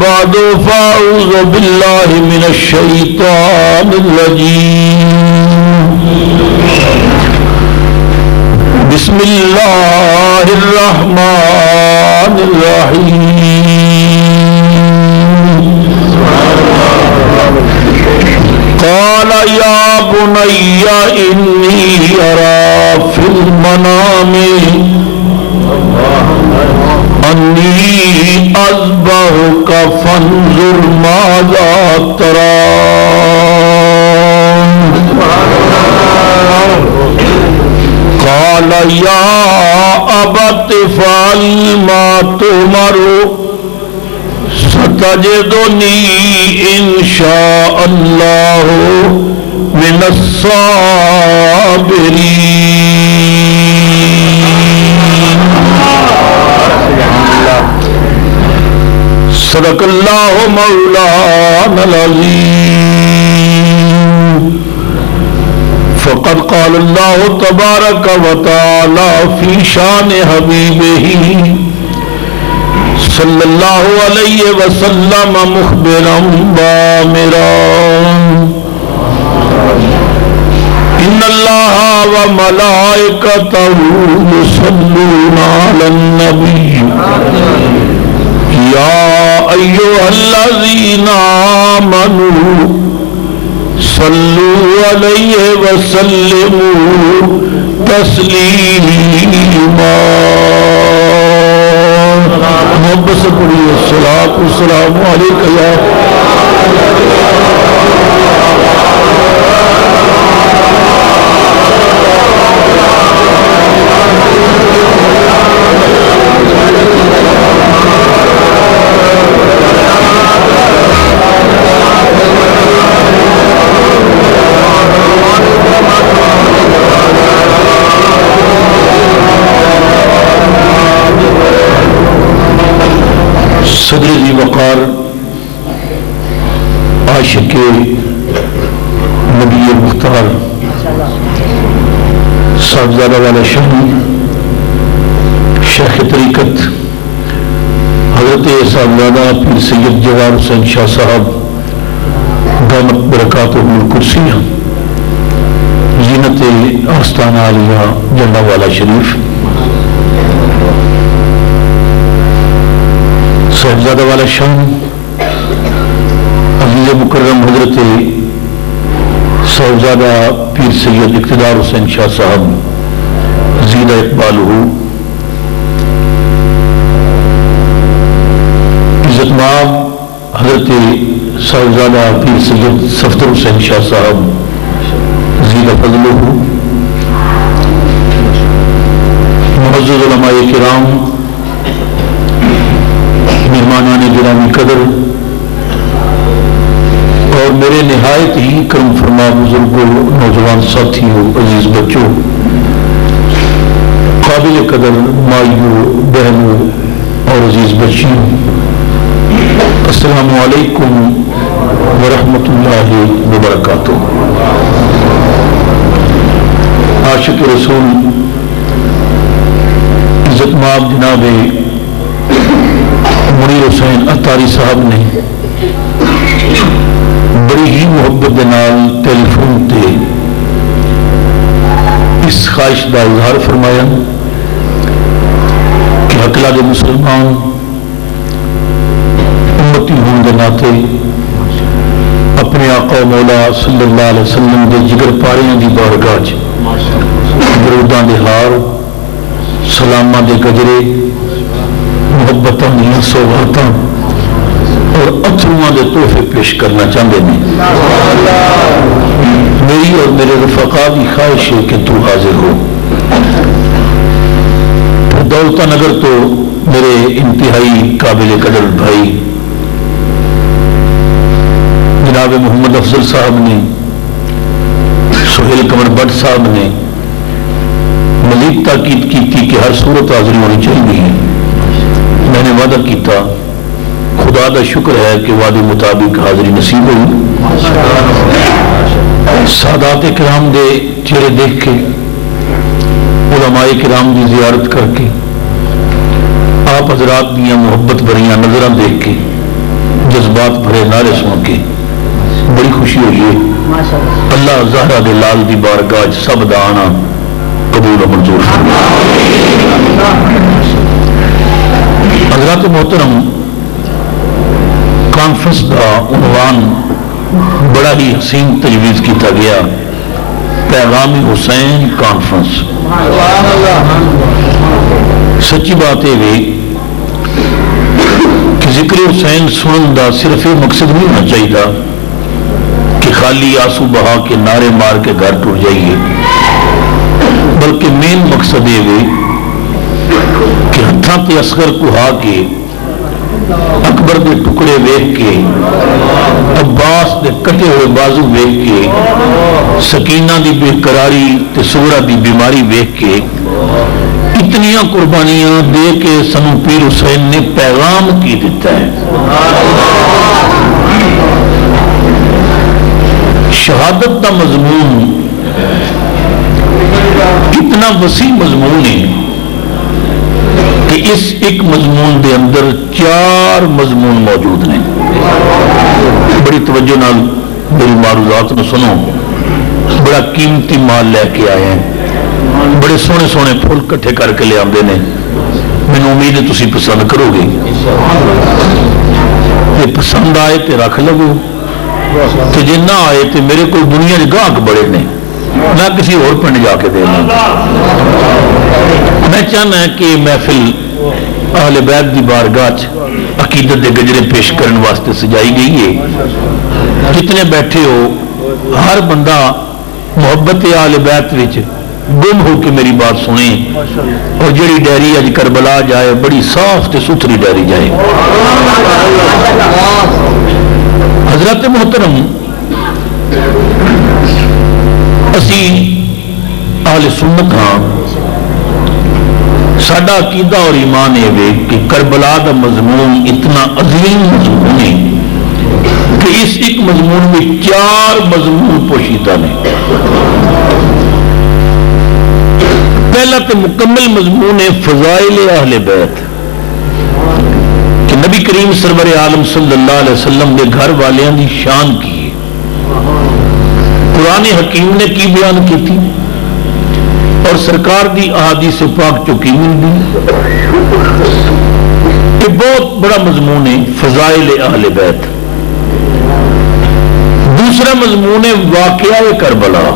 بعد فأعوذ بالله من الشيطان الرجيم بسم الله الرحمن الرحيم قال يا بني إني أرى في المنام أني أذبحك فانظر ماذا ترى قال يا أبت افعل ما تؤمر ستجدني إن شاء الله من الصابرين صدق اللہ مولانا العظیم فقد قال اللہ تبارک وتعالی فی شان حبیبہ صلی اللہ علیہ وسلم مخبرا بامرا ان اللہ وملائکتہ یصلون علی النبی یا ایھا الذین آمنوا صلوا علیہ وسلموا تسلیما محبت سے پڑھیے الصلاۃ والسلام علیک یا صدر ذی وقار عاشق نبی مختار صاحبزادہ والا شان شیخ طریقت حضرت صاحبزادہ پیر سید جوار حسین شاہ صاحب دامت برکاتہ الکرسیہ زینت آستانہ عالیہ جنڈا والا شریف صاحبزادہ والا شان عزیز مکرم حضرت صاحبزادہ پیر سید اقتدار حسین شاہ صاحب زیدہ اقبال ہو عزت مآب حضرت صاحبزادہ پیر سید صفدر حسین شاہ صاحب زیدہ فضل ہو معزز علماء کرام مہمانان گرامی قدر اور میرے نہایت ہی کرم فرما بزرگوں نوجوان ساتھیوں عزیز بچوں قابل قدر مائیوں بہنوں اور عزیز بچیوں السلام علیکم ورحمۃ اللہ وبرکاتہ عاشق رسول عزت مآب جناب منیر حسین اتاری صاحب نے بڑی ہی محبت دے نال ٹیلی فون تے اس خواہش دا اظہار فرمایا کہ اکلا دے مسلمان امتی ہون دے ناتے اپنے آقا و مولا صلی اللہ علیہ وسلم دے جگر پاریاں دی بارگاہ چ دروداں دے ہار سلاماں دے گجرے محبتاں دیاں سوغاتاں اور اتھرواں دے تحفے پیش کرنا چاہتے ہیں میری اور میرے رفقا کی خواہش ہے کہ تو حاضر ہو دولتا نگر تو میرے انتہائی قابل قدر بھائی جناب محمد افضل صاحب نے سہیل قمر بٹ صاحب نے مزید تاکید کی تھی کہ ہر صورت حاضری ہونی چاہیے میں نے وعدہ کیتا خدا کا شکر ہے کہ وعدے مطابق حاضری نصیب ہوئی سادات کرام دے چہرے دیکھ کے علماء کرام دی زیارت کر کے آپ حضرات دیاں محبت بھریاں نظراں دیکھ کے جذبات بھرے نعرے سن کے بڑی خوشی ہوئی ہے۔ اللہ زہرا دے لال دی بارگاہ سب دا آنا قبول و منظور حضرات محترم، کانفرنس دا عنوان بڑا ہی حسین تجویز کیتا گیا، پیغام حسین کانفرنس۔ سچی بات ہے کہ ذکر حسین سنن دا صرف یہ مقصد نہیں ہونا چاہیے کہ خالی آنسو بہا کے نعرے مار کے گھر ٹوٹ جائیے، بلکہ مین مقصد یہ کہ ہتھاں تے اصغر کو ہا کے اکبر دے ٹکڑے ویکھ کے عباس دے کٹے ہوئے بازو ویکھ کے سکینہ دی بے قراری تے سغرا دی بیماری ویکھ کے اتنیاں قربانیاں دے کے سنو پیر حسین نے پیغام کی دیتا ہے۔ شہادت کا مضمون اتنا وسیع مضمون ہے کہ اس ایک مضمون دے اندر 4 مضمون موجود ہیں۔ بڑی توجہ نال میری معروضات نو سنو، بڑا قیمتی مال لے کے آئے ہیں، بڑے سونے سونے پھول کٹھے کر کے لے آتے ہیں، مینوں امید ہے تسی پسند کرو گے۔ یہ پسند آئے تو رکھ لو، تو جی نہ آئے تو میرے کو دنیا کے گاہک بڑے نے، میں کسی اور پنڈ جا کے دے لوں۔ میں چاہنا ہے کہ محفل اہل بیت دی بارگاہ عقیدت دے گجرے پیش کرنے واسطے سجائی گئی ہے۔ جتنے بیٹھے ہو ہر بندہ محبت اہل بیت وچ گم ہو کے میری بات سنیں، اور جڑی ڈیری اج کربلا جائے بڑی صاف تے ستھری ڈیری جائے۔ حضرت محترم، اسی اہل سنت ہاں، ساڈا عقیدہ اور ایمان ہے کہ کربلا دا مضمون اتنا عظیم مضمون ہے کہ اس ایک مضمون میں 4 مضمون پوشیدہ نے۔ پہلا تو مکمل مضمون ہے فضائل اہل بیت، کہ نبی کریم سرور عالم صلی اللہ علیہ وسلم دے گھر والیاں دی شان کی ہے، قرآن حکیم نے کی بیان کی تھی اور سرکار دی احادیث پاک چکی ملتی۔ یہ بہت بڑا مضمون ہے فضائل اہل بیت۔ دوسرا مضمون ہے واقعہ کربلا،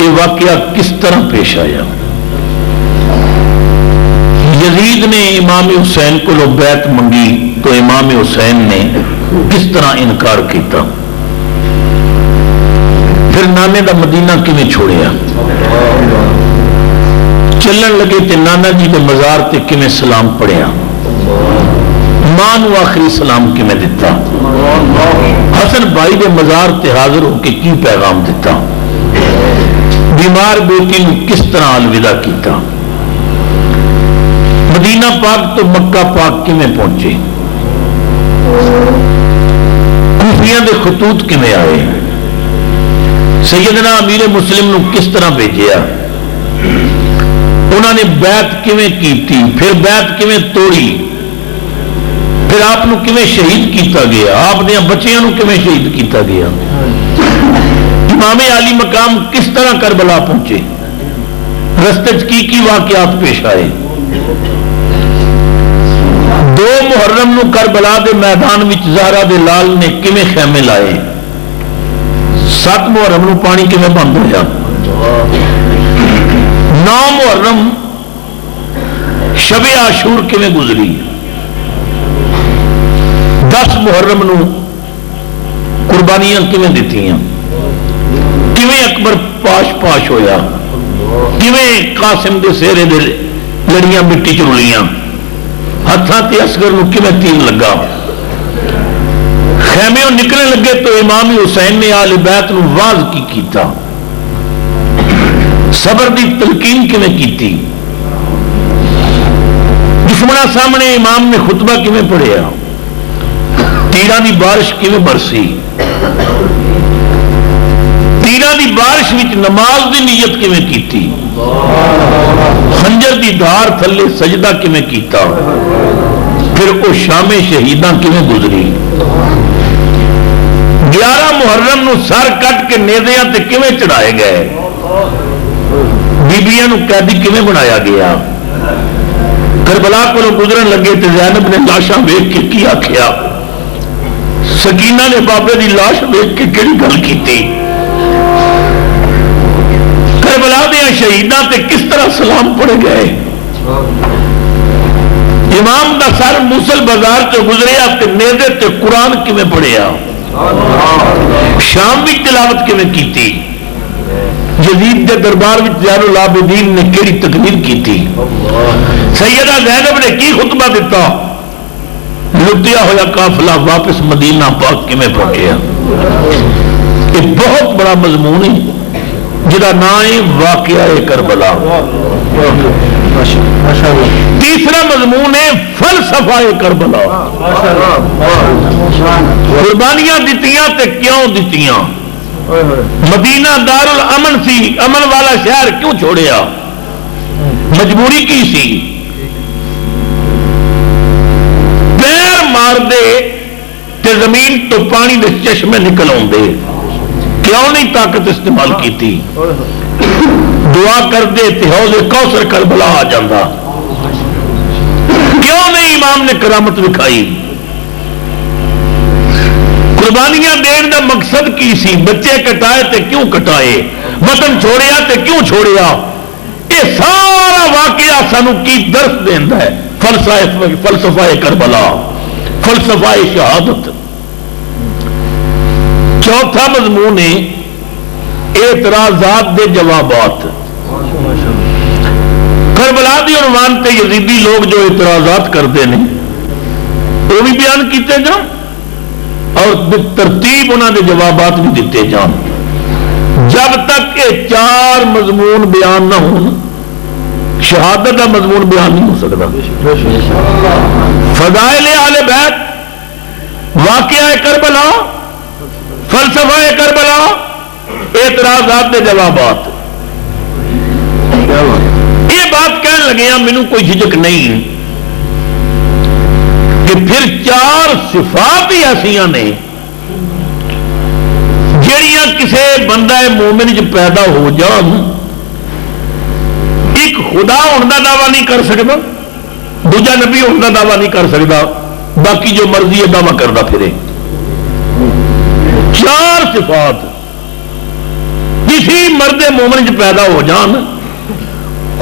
یہ واقعہ کس طرح پیش آیا، یزید نے امام حسین کو بیعت منگی تو امام حسین نے کس طرح انکار کیتا، پھر نانے دا مدینہ کیویں چھوڑیا، چلن لگے تے نانا جی دے مزار تے کیویں سلام پڑھیا، ماں نو آخری سلام کیویں دتا، حسن بھائی دے مزار تے حاضر ہو کے کی پیغام دتا، بیمار بیٹی نو کس طرح الوداع کیتا، مدینہ پاک تو مکہ پاک کیویں پہنچے، کوفیاں دے خطوط کیویں آئے، سیدنا امیر مسلم نو کس طرح بھیجیا، انہوں نے بیعت کیویں کیتی، پھر بیعت کیویں توڑی، پھر آپ نو کیویں شہید کیتا گیا، آپ نے بچیاں نو کیویں شہید کیتا گیا، امام عالی مقام کس طرح کربلا پہنچے، رستے کی واقعات پیش آئے۔ 2 محرم نو کربلا دے میدان وچ زہرا دے لال نے کیویں خیمے لائے، 7 محرم نو پانی کیویں بند ہویا، 9 محرم شب عاشور کیویں گزری، 10 محرم نو قربانیاں کیویں دتیاں، کیویں اکبر پاش پاش ہویا، کیویں قاسم دے سہرے دے لڑیاں مٹی چ رلیاں، ہتھاں تے اصغر نو کیویں تیر لگا، خیمیوں نکلنے لگے تو امام حسین نے آل بیت نو واز کی کیتا، صبر دی تلقین کیویں کیتی، دشمناں سامنے امام نے خطبہ کیویں پڑھیا، تیراں دی بارش کیویں برسی، تیراں دی بارش وچ نماز دی نیت کیویں کیتی، خنجر دی دھار تھلے سجدہ کیویں کیتا، پھر وہ شام شہیداں کیویں گزری 11 محرم نو سر کٹ کے نیزیاں تے کیویں چڑھائے گئے بیبیاں نو قیدی کیویں بنایا گیا کربلا کو گزرن لگے تے زینب نے لاشاں ویکھ کے کی آکھیا سکینہ نے بابے دی لاش ویکھ کے کیڑی گل کیتی کربلا دیا شہیداں تے کس طرح سلام پڑے گئے امام دا سر موصل بازار چ گزریا تے نیزے تے قرآن کیویں پڑھیا شام بھی تلاوت کیویں کیتی یزید دے دربار وچ زین العابدین نے کیڑی تقریر کیتی سیدہ زینب نے کی خطبہ دیتا لٹیا ہوا قافلہ واپس مدینہ پاک کیویں پہنچیا یہ بہت بڑا مضمون ہے جدا نام ہے واقعہ کربلا تیسرا مضمون ہے فلسفہ کربلا قربانیاں دتیاں تے کیوں دتیاں مدینہ دار الامن سی امن والا شہر کیوں چھوڑیا مجبوری کی سی پیر مار دے تے زمین تو پانی دے چشمے نکل آندے کیوں نہیں طاقت استعمال کیتی دعا کر دے تے حوض کوثر کربلا آ جاندا کیوں نہیں امام نے کرامت دکھائی قربانیاں دین دا مقصد کی سی بچے کٹائے تے کیوں کٹائے وطن چھوڑیا تے کیوں چھوڑیا یہ سارا واقعہ سانو کی درس دیندا ہے فلسفہ کربلا فلسفہ شہادت چوتھا مضمون ہے اعتراضات دے جوابات کربلا دی عنوان تے یزیدی لوگ جو اعتراضات کرتے ہیں وہ بھی بیان کیتے جان اور ترتیب انہوں نے جوابات بھی دیتے جان جب تک یہ 4 مضمون بیان نہ ہون شہادت کا مضمون بیان نہیں ہو سکتا فضائل اہل بیت واقعہ کربلا فلسفہ کربلا اعتراضات دے جوابات یہ بات کہنے لگے ہیں مینوں کوئی جھجک نہیں کہ پھر 4 صفات ہی ایسیاں نے جڑیاں کسے بندہ مومن جو پیدا ہو جان ایک خدا ہونے کا دعویٰ نہیں کر سکتا دوجا نبی ہونے کا دعویٰ نہیں کر سکتا باقی جو مرضی ہے دعویٰ کرتا پھرے 4 صفات کسی مرد مومن جو پیدا ہو جان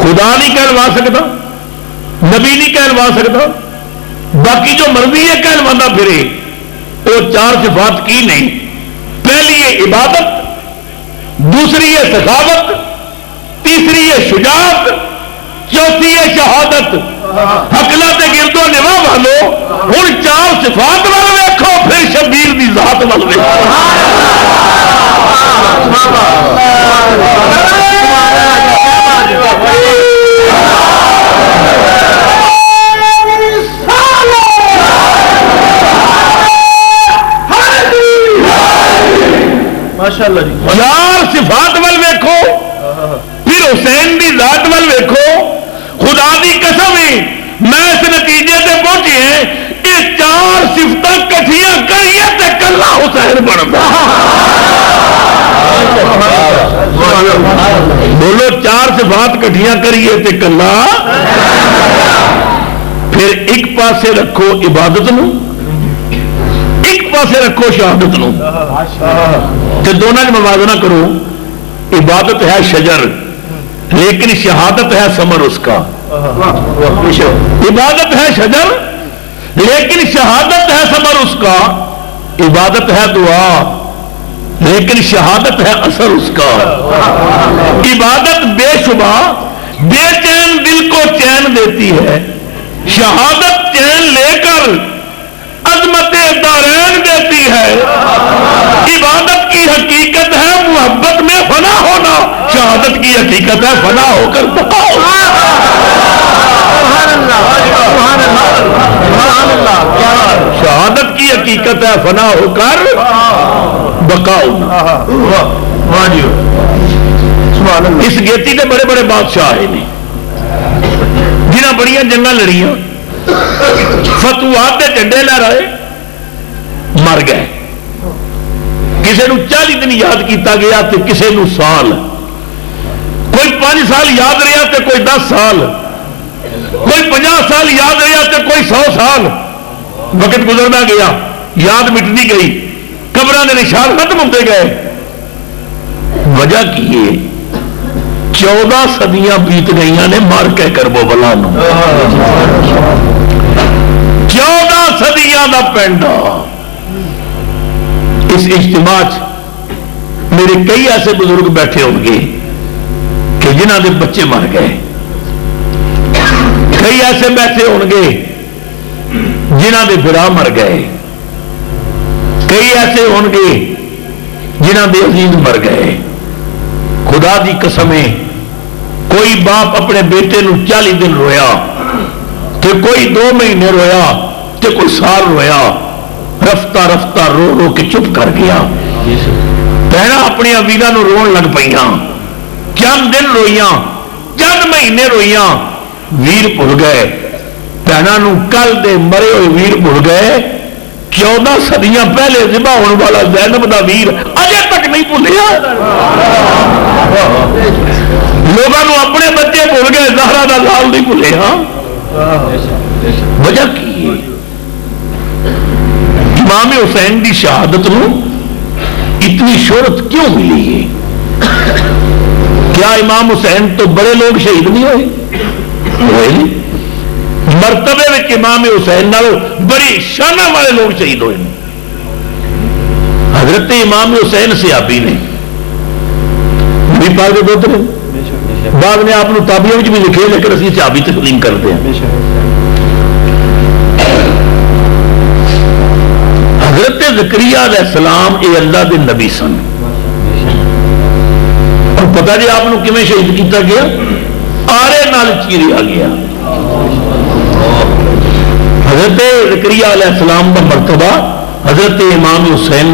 خدا نہیں کہلوا سکتا نبی نہیں کہلوا سکتا باقی جو مرضی ہے کہلوانا پھرے وہ 4 صفات کی نہیں پہلی ہے عبادت دوسری ہے سخاوت تیسری ہے شجاعت چوتھی ہے شہادت حقلہ تے گردو نواہ والو ہن 4 صفات وال ویکھو پھر شبیر دی ذات وال ویکھو ماشاءاللہ جی 4 صفات وال ویکھو پھر حسین دی ذات وال ویکھو خدا دی قسم ہے میں اس نتیجے تے پہنچے ہیں یہ 4 صفتاں کٹھیاں کریے تے کلا حسین بندا بولو 4 صفات کٹھیاں کریے تے کلا پھر ایک پاسے رکھو عبادت نو ایک پاسے رکھو شہادت نو تے دونوں نے موازنہ کرو عبادت ہے شجر لیکن شہادت ہے ثمر اس کا عبادت ہے شجر لیکن شہادت ہے ثمر اس کا عبادت ہے دعا لیکن شہادت ہے اثر اس کا عبادت بے شبہ بے چین دل کو چین دیتی ہے شہادت چین لے کر عظمت دارین دیتی ہے عبادت کی حقیقت ہے محبت میں فنا ہونا شہادت کی حقیقت ہے فنا ہو کر بقاؤ شہادت کی حقیقت ہے فنا ہو کر بقاؤ اس گیتی کے بڑے بڑے بادشاہ ہیں جنہیں بڑی جنگاں لڑیاں فتوحات کے جھنڈے لہرائے مر گئے. کسی نو 40 دن یاد کیتا گیا تو کسی نو سال. کوئی 5 سال یاد رہا تو کوئی 10 سال. کوئی 50 سال یاد رہا تو کوئی 100 سال. وقت گزرنا گیا, یاد مٹتی گئی, قبراں دے نشان ختم ہوتے گئے. وجہ کی ہے 14 صدیاں بیت گئی نے مار کے کربو بلا نو. 14 صدیاں دا پینڈا. اس اجتماع میرے کئی ایسے بزرگ بیٹھے ہوں گے کہ جنہاں دے بچے مر گئے. کئی ایسے بیٹھے ہوں گے جنہاں دے برا مر گئے. کئی ایسے ہوں گے جنہاں دے عزیز مر گئے. خدا دی قسمیں کوئی باپ اپنے بیٹے نو 40 دن رویا تو کوئی 2 مہینے رویا تو کوئی سال رویا. رفتہ رفتہ رو رو کے چپ کر گیا. بہنا اپنی ویراں نو رون لگ پئیاں. چند دن روئیاں, چند مہینے روئیاں, ویر بھول گئے. بہنا نو کل دے مرے ہوئے ویر بھول گئے. 14 صدیاں پہلے ذبح ہونے والا زینب دا ویر اجے تک نہیں بھولیا. لوگوں نے اپنے بچے بھول گئے, زہرا دا لال نہیں بھولے. وجہ کی امام حسین دی شہادت نو اتنی شہرت کیوں ملی ہے؟ کیا امام حسین تو بڑے لوگ شہید نہیں ہوئے نہیں؟ مرتبے میں امام حسین نالوں بڑی شانہ والے لوگ شہید ہوئے. حضرت امام حسین صحابی نے نبی پاک کے دوترے, بعد نے آپ تابعین بھی لکھے لیکن اسی صحابی تسلیم کرتے ہیں. حضرت زکریا علیہ السلام اے اللہ دے نبی سن. اور پتہ جی آپ کیویں شہید کیتا گیا؟ آرے نال چیریا گیا. حضرت زکریا علیہ السلام کا مرتبہ حضرت امام حسین